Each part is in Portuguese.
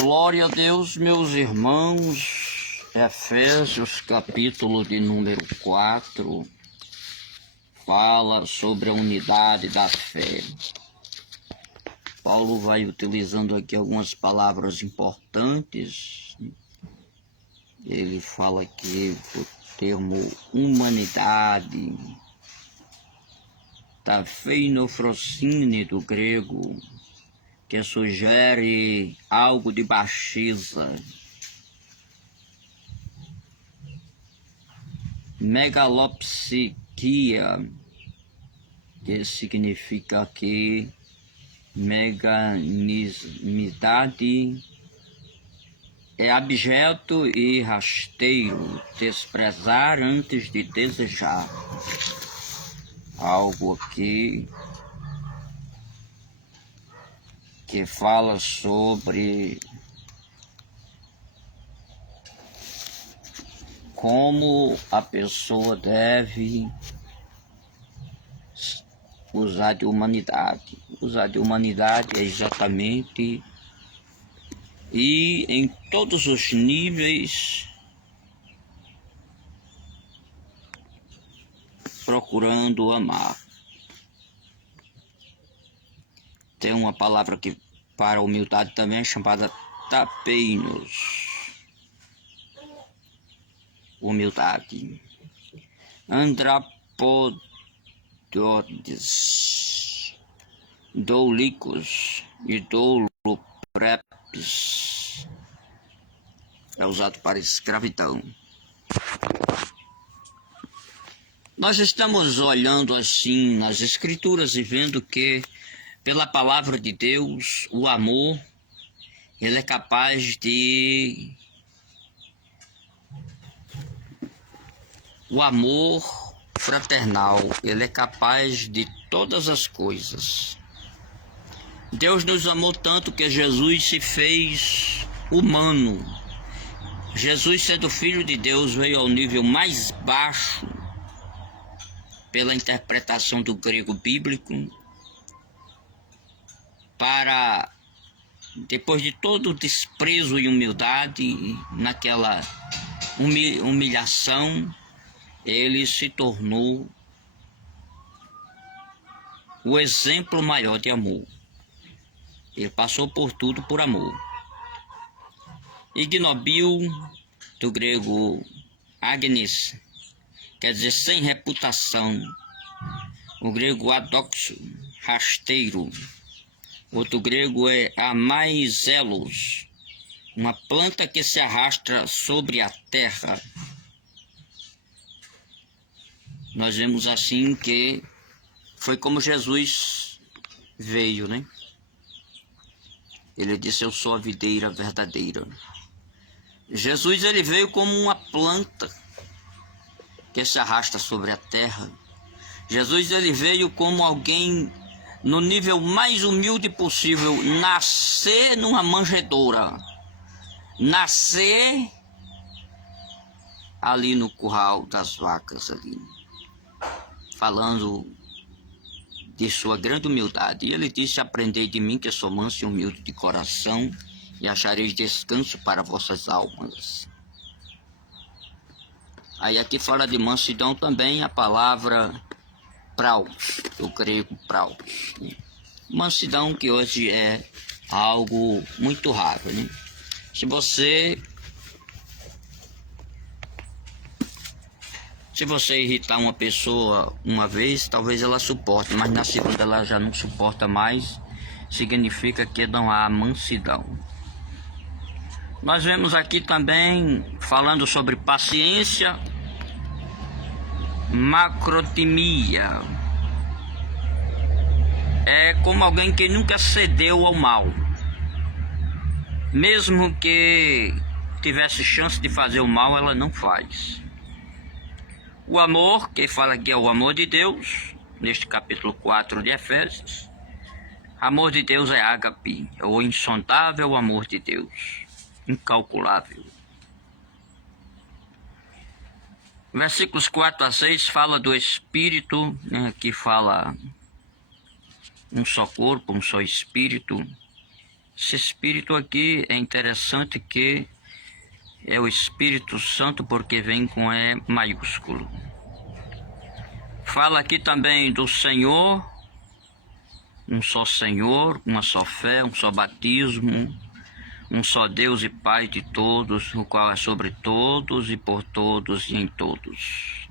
Glória a Deus, meus irmãos. Efésios, capítulo de número 4, fala sobre a unidade da fé. Paulo vai utilizando aqui algumas palavras importantes. Ele fala aqui o termo humanidade, da feinofrosine do grego, que sugere algo de baixeza. Megalopsiquia, que significa que meganimidade é abjeto e rasteiro, desprezar antes de desejar. Algo aqui que fala sobre como a pessoa deve usar de humanidade. Usar de humanidade é exatamente e em todos os níveis procurando amar. Tem uma palavra que para humildade também é chamada tapeinos. Humildade. Andrapododes, doulicos e douloprepes. É usado para escravidão. Nós estamos olhando assim nas Escrituras e vendo que pela palavra de Deus, o amor, ele é capaz de... O amor fraternal, ele é capaz de todas as coisas. Deus nos amou tanto que Jesus se fez humano. Jesus, sendo filho de Deus, veio ao nível mais baixo, pela interpretação do grego bíblico, para, depois de todo o desprezo e humildade, naquela humilhação, ele se tornou o exemplo maior de amor. Ele passou por tudo por amor. Ignobil, do grego agnes, quer dizer sem reputação. O grego adoxo, rasteiro. Outro grego é amaizelos, uma planta que se arrasta sobre a terra. Nós vemos assim que foi como Jesus veio, né? Ele disse: eu sou a videira verdadeira. Jesus, ele veio como uma planta que se arrasta sobre a terra. Jesus, ele veio como alguém no nível mais humilde possível, nascer numa manjedoura, nascer ali no curral das vacas ali, falando de sua grande humildade. E ele disse: aprendei de mim, que sou manso e humilde de coração, e achareis descanso para vossas almas. Aí aqui fala de mansidão também a palavra praus, do grego praus. Mansidão, que hoje é algo muito raro, né? Se você irritar uma pessoa uma vez, talvez ela suporte, mas na segunda ela já não suporta mais, significa que não há mansidão. Nós vemos aqui também falando sobre paciência, macrotimia. É como alguém que nunca cedeu ao mal, mesmo que tivesse chance de fazer o mal, ela não faz. O amor, que fala aqui é o amor de Deus, neste capítulo 4 de Efésios. Amor de Deus é ágape, é o insondável amor de Deus, incalculável. Versículos 4 a 6 fala do Espírito, né, que fala um só corpo, um só Espírito, Esse Espírito aqui é interessante que é o Espírito Santo porque vem com E maiúsculo. Fala aqui também do Senhor, um só Senhor, uma só fé, um só batismo, um só Deus e Pai de todos, o qual é sobre todos e por todos e em todos.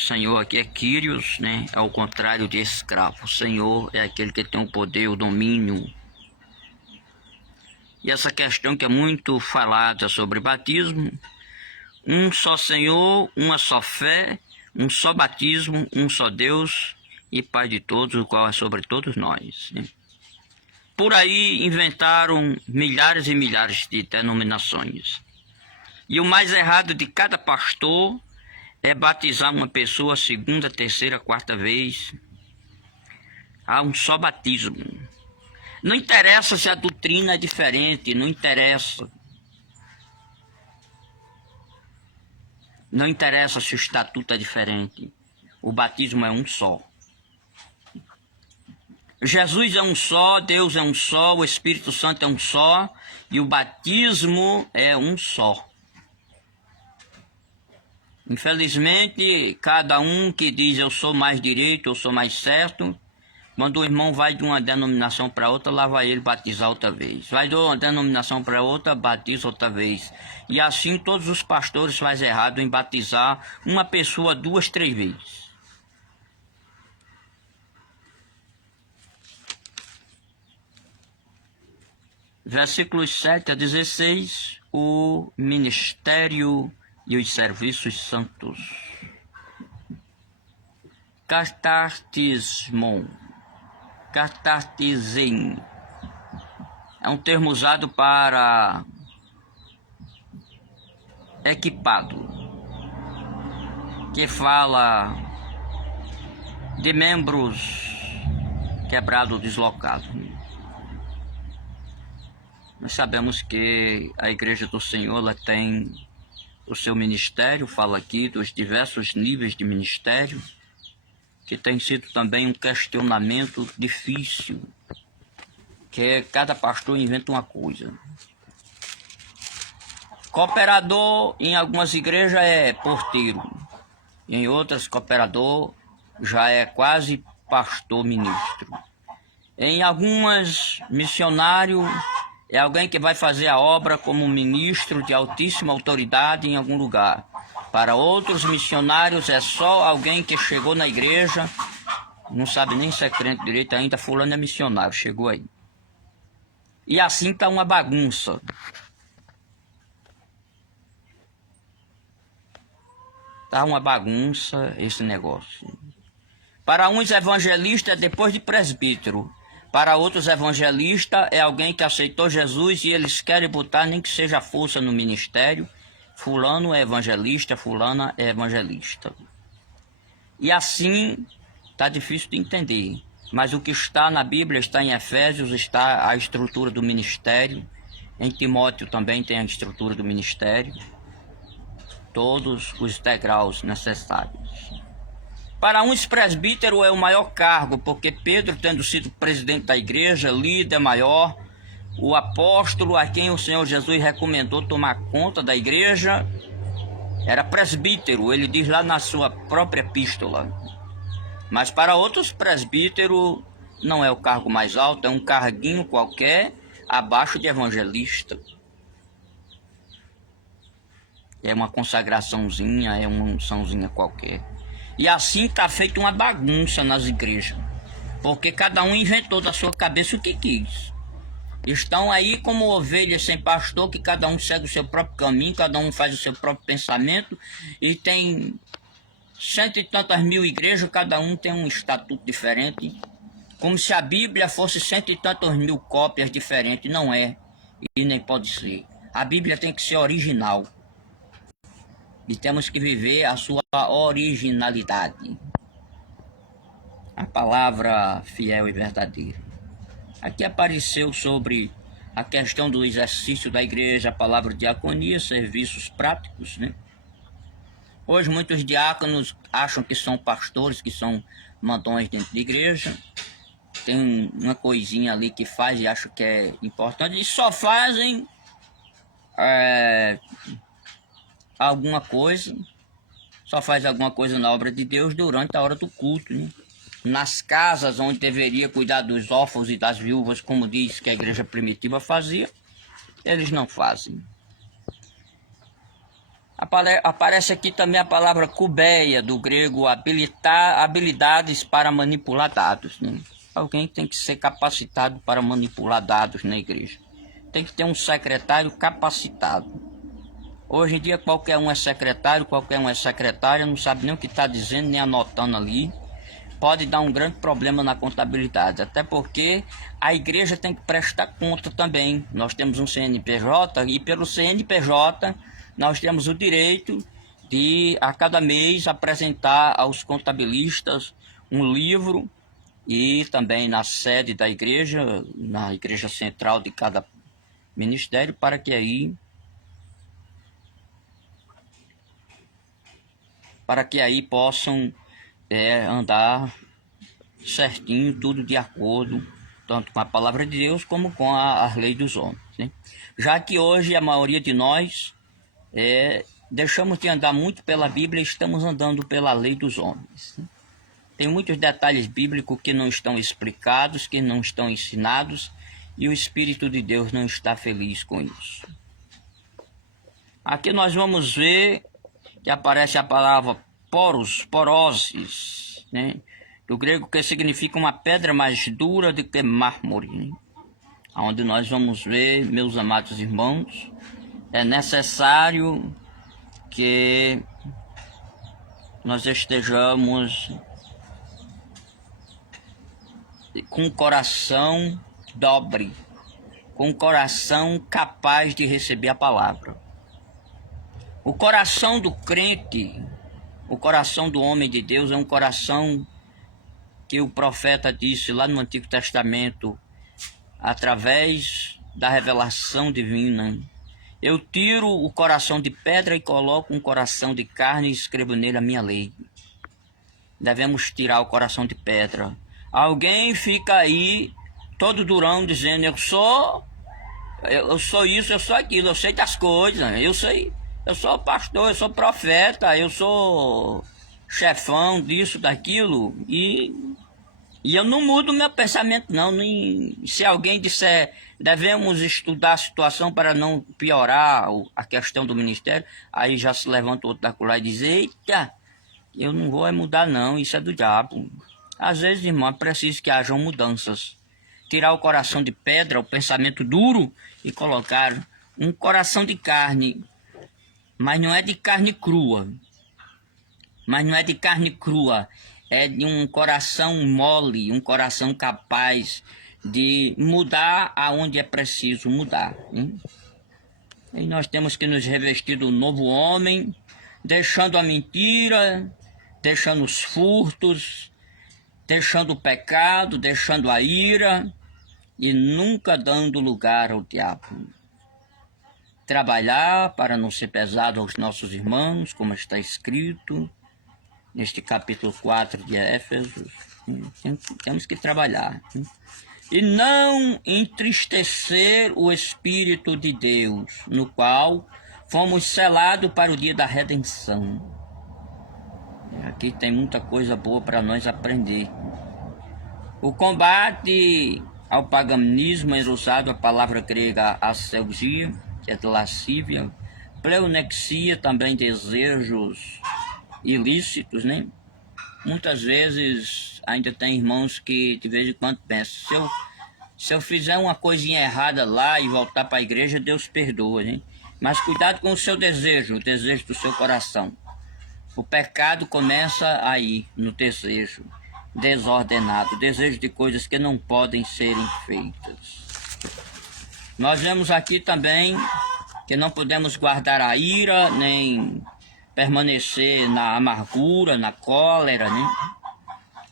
Senhor aqui é Kyrios, né? Ao contrário de escravo. Senhor é aquele que tem o poder, o domínio. E essa questão que é muito falada sobre batismo, um só Senhor, uma só fé, um só batismo, um só Deus e Pai de todos, o qual é sobre todos nós, né? Por aí inventaram milhares e milhares de denominações. E o mais errado de cada pastor é batizar uma pessoa a segunda, terceira, quarta vez. Há um só batismo. Não interessa se a doutrina é diferente, não interessa. Não interessa se o estatuto é diferente. O batismo é um só. Jesus é um só, Deus é um só, o Espírito Santo é um só e o batismo é um só. Infelizmente, cada um que diz eu sou mais direito, eu sou mais certo, quando o irmão vai de uma denominação para outra, lá vai ele batizar outra vez. Vai de uma denominação para outra, batiza outra vez. E assim todos os pastores fazem errado em batizar uma pessoa 2, 3 vezes. Versículos 7 a 16, o ministério e os serviços santos. Catartismon, catartizen, é um termo usado para equipado, que fala de membros quebrados, deslocados. Nós sabemos que a Igreja do Senhor ela tem o seu ministério, fala aqui dos diversos níveis de ministério, que tem sido também um questionamento difícil, que cada pastor inventa uma coisa. Cooperador em algumas igrejas é porteiro, em outras cooperador já é quase pastor ministro. Em algumas missionário é alguém que vai fazer a obra como ministro de altíssima autoridade em algum lugar. Para outros missionários é só alguém que chegou na igreja, não sabe nem se é crente direito ainda, fulano é missionário, chegou aí. E assim está uma bagunça. Está uma bagunça esse negócio. Para uns evangelistas é depois de presbítero. Para outros evangelistas é alguém que aceitou Jesus e eles querem botar nem que seja força no ministério. Fulano é evangelista, fulana é evangelista. E assim está difícil de entender. Mas o que está na Bíblia, está em Efésios, está a estrutura do ministério. Em Timóteo também tem a estrutura do ministério. Todos os degraus necessários. Para uns, presbítero é o maior cargo, porque Pedro, tendo sido presidente da igreja, líder maior, o apóstolo a quem o Senhor Jesus recomendou tomar conta da igreja, era presbítero, ele diz lá na sua própria epístola. Mas para outros, presbítero não é o cargo mais alto, é um carguinho qualquer, abaixo de evangelista. É uma consagraçãozinha, é uma unçãozinha qualquer. E assim está feita uma bagunça nas igrejas, porque cada um inventou da sua cabeça o que quis. Estão aí como ovelhas sem pastor, que cada um segue o seu próprio caminho, cada um faz o seu próprio pensamento, e tem 100 e tantas mil igrejas, cada um tem um estatuto diferente, como se a Bíblia fosse 100 e tantas mil cópias diferentes. Não é, e nem pode ser. A Bíblia tem que ser original. E temos que viver a sua originalidade. A palavra fiel e verdadeira. Aqui apareceu sobre a questão do exercício da igreja, a palavra diaconia, serviços práticos, né? Hoje muitos diáconos acham que são pastores, que são mandões dentro da igreja. tem uma coisinha ali que faz e acha que é importante, e só fazem alguma coisa, só faz alguma coisa na obra de Deus durante a hora do culto, né? Nas casas onde deveria cuidar dos órfãos e das viúvas, como diz que a igreja primitiva fazia, eles não fazem. Aparece aqui também a palavra cubeia, do grego habilidades para manipular dados, né? Alguém tem que ser capacitado para manipular dados na igreja. Tem que ter um secretário capacitado. Hoje em dia qualquer um é secretário, qualquer um é secretária, não sabe nem o que está dizendo, nem anotando ali. Pode dar um grande problema na contabilidade, até porque a igreja tem que prestar conta também. Nós temos um CNPJ e pelo CNPJ nós temos o direito de a cada mês apresentar aos contabilistas um livro, e também na sede da igreja, na igreja central de cada ministério, para que aí possam andar certinho, tudo de acordo, tanto com a palavra de Deus como com a lei dos homens, né? Já que hoje a maioria de nós deixamos de andar muito pela Bíblia e estamos andando pela lei dos homens, né? Tem muitos detalhes bíblicos que não estão explicados, que não estão ensinados, e o Espírito de Deus não está feliz com isso. Aqui nós vamos ver que aparece a palavra poroses, né? Do grego, que significa uma pedra mais dura do que mármore, né? Onde nós vamos ver, meus amados irmãos, é necessário que nós estejamos com o coração dobre, com o coração capaz de receber a palavra. O coração do crente, o coração do homem de Deus é um coração que o profeta disse lá no Antigo Testamento, através da revelação divina: eu tiro o coração de pedra e coloco um coração de carne e escrevo nele a minha lei. Devemos tirar o coração de pedra. Alguém fica aí todo durão dizendo: eu sou isso, eu sou aquilo, eu sei das coisas, eu sou pastor, eu sou profeta, eu sou chefão disso, daquilo, e eu não mudo meu pensamento não. Se alguém disser devemos estudar a situação para não piorar a questão do ministério, aí já se levanta outro da colar e diz: eita, eu não vou mudar não, isso é do diabo. Às vezes, irmão, é preciso que hajam mudanças. Tirar o coração de pedra, o pensamento duro, e colocar um coração de carne. Mas não é de carne crua. É de um coração mole, um coração capaz de mudar aonde é preciso mudar, hein? E nós temos que nos revestir do novo homem, deixando a mentira, deixando os furtos, deixando o pecado, deixando a ira, e nunca dando lugar ao diabo. Trabalhar para não ser pesado aos nossos irmãos, como está escrito neste capítulo 4 de Éfesos. Temos que trabalhar. E não entristecer o Espírito de Deus, no qual fomos selados para o dia da redenção. Aqui tem muita coisa boa para nós aprender. O combate ao paganismo é usado a palavra grega ascelgia, que é de lascívia, pleonexia, também desejos ilícitos, né? Muitas vezes ainda tem irmãos que de vez em quando pensam: se eu fizer uma coisinha errada lá e voltar para a igreja, Deus perdoa, né? Mas cuidado com o seu desejo, o desejo do seu coração. O pecado começa aí, no desejo desordenado, desejo de coisas que não podem serem feitas. Nós vemos aqui também que não podemos guardar a ira, nem permanecer na amargura, na cólera, né?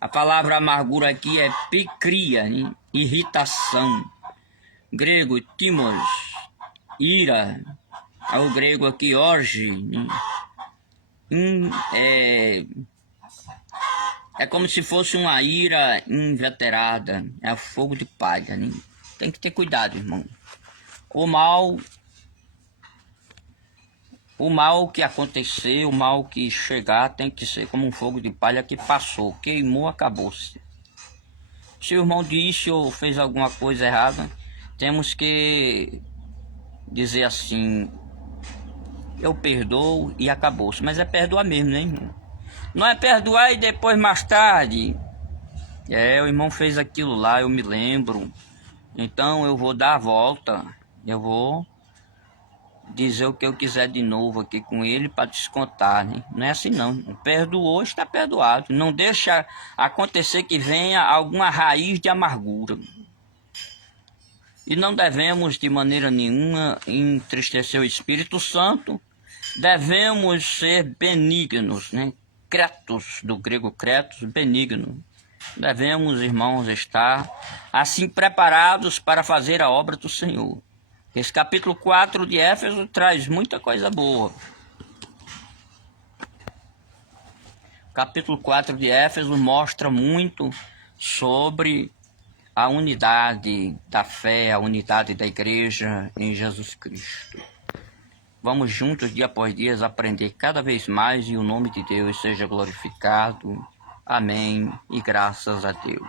A palavra amargura aqui é picria, né? Irritação. Grego, timos, ira. O grego aqui, orge, né? É como se fosse uma ira inveterada, é o fogo de palha, né? Tem que ter cuidado, irmão. O mal que acontecer, o mal que chegar, tem que ser como um fogo de palha que passou, queimou, acabou-se. Se o irmão disse ou fez alguma coisa errada, temos que dizer assim: eu perdoo e acabou-se. Mas é perdoar mesmo, né, irmão? Não é perdoar e depois mais tarde, o irmão fez aquilo lá, eu me lembro, então eu vou dar a volta, eu vou dizer o que eu quiser de novo aqui com ele para descontar, né? Não é assim não. Perdoou, está perdoado. Não deixa acontecer que venha alguma raiz de amargura. E não devemos de maneira nenhuma entristecer o Espírito Santo. Devemos ser benignos, né? Cretos, do grego cretos, benigno. Devemos, irmãos, estar assim preparados para fazer a obra do Senhor. Esse capítulo 4 de Éfeso traz muita coisa boa. O capítulo 4 de Éfeso mostra muito sobre a unidade da fé, a unidade da igreja em Jesus Cristo. Vamos juntos, dia após dia, aprender cada vez mais e o nome de Deus seja glorificado. Amém e graças a Deus.